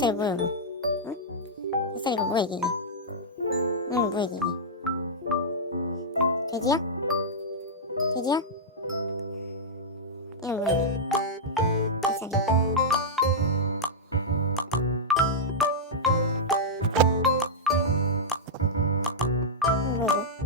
뱃살이 뭐야 이거? 응? 뱃살이 이거 뭐야 이게? 응, 뭐야 이게? 돼지야? 돼지야? 이거 뭐야 이게? 뱃살이. 이거 뭐야 이거?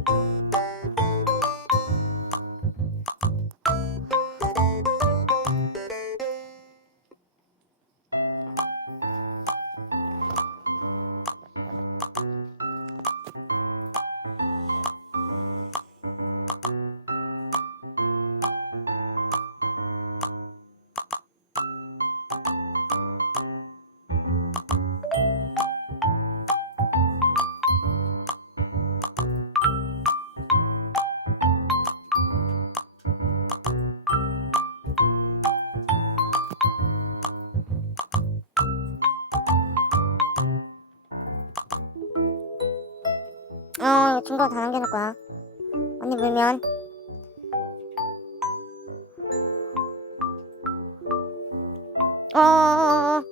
이거 증거 다 남겨놓을 거야. 언니 물면. 아,